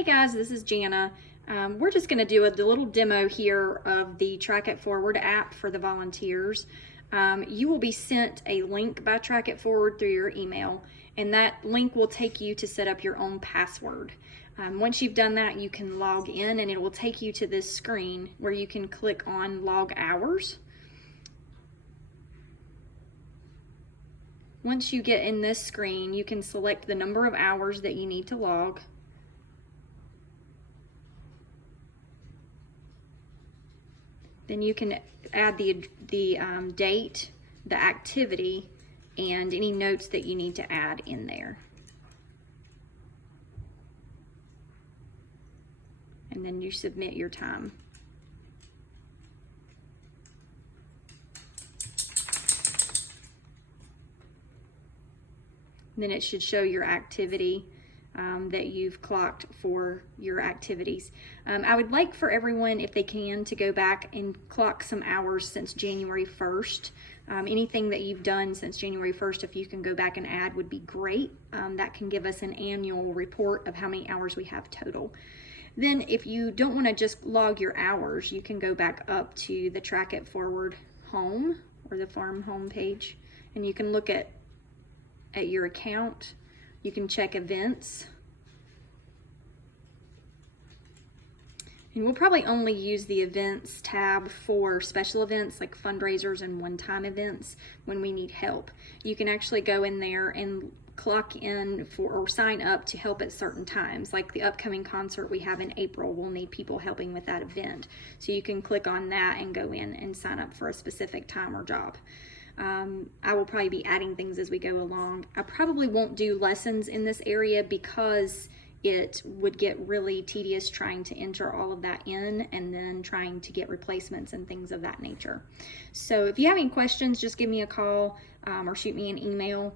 Hey guys, this is Jana. We're just going to do a little demo here of the Track It Forward app for the volunteers. You will be sent a link by Track It Forward through your email, and that link will take you to set up your own password. Once you've done that, you can log in and it will take you to this screen where you can click on Log Hours. Once you get in this screen, you can select the number of hours that you need to log. Then you can add the date, the activity, and any notes that you need to add in there. And then you submit your time. Then it should show your activity that you've clocked for your activities. I would like for everyone, if they can, to go back and clock some hours since January 1st. Anything that you've done since January 1st, if you can go back and add, would be great. That can give us an annual report of how many hours we have total. Then if you don't want to just log your hours, you can go back up to the Track It Forward home or the farm home page, and you can look at your account. You can check events. And we'll probably only use the events tab for special events like fundraisers and one-time events when we need help. You can actually go in there and clock in for or sign up to help at certain times, like the upcoming concert we have in April. We'll need people helping with that event. So you can click on that and go in and sign up for a specific time or job. I will probably be adding things as we go along. I probably won't do lessons in this area because it would get really tedious trying to enter all of that in and then trying to get replacements and things of that nature. So if you have any questions, just give me a call or shoot me an email.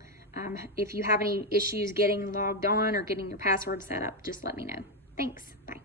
If you have any issues getting logged on or getting your password set up, just let me know. Thanks. Bye.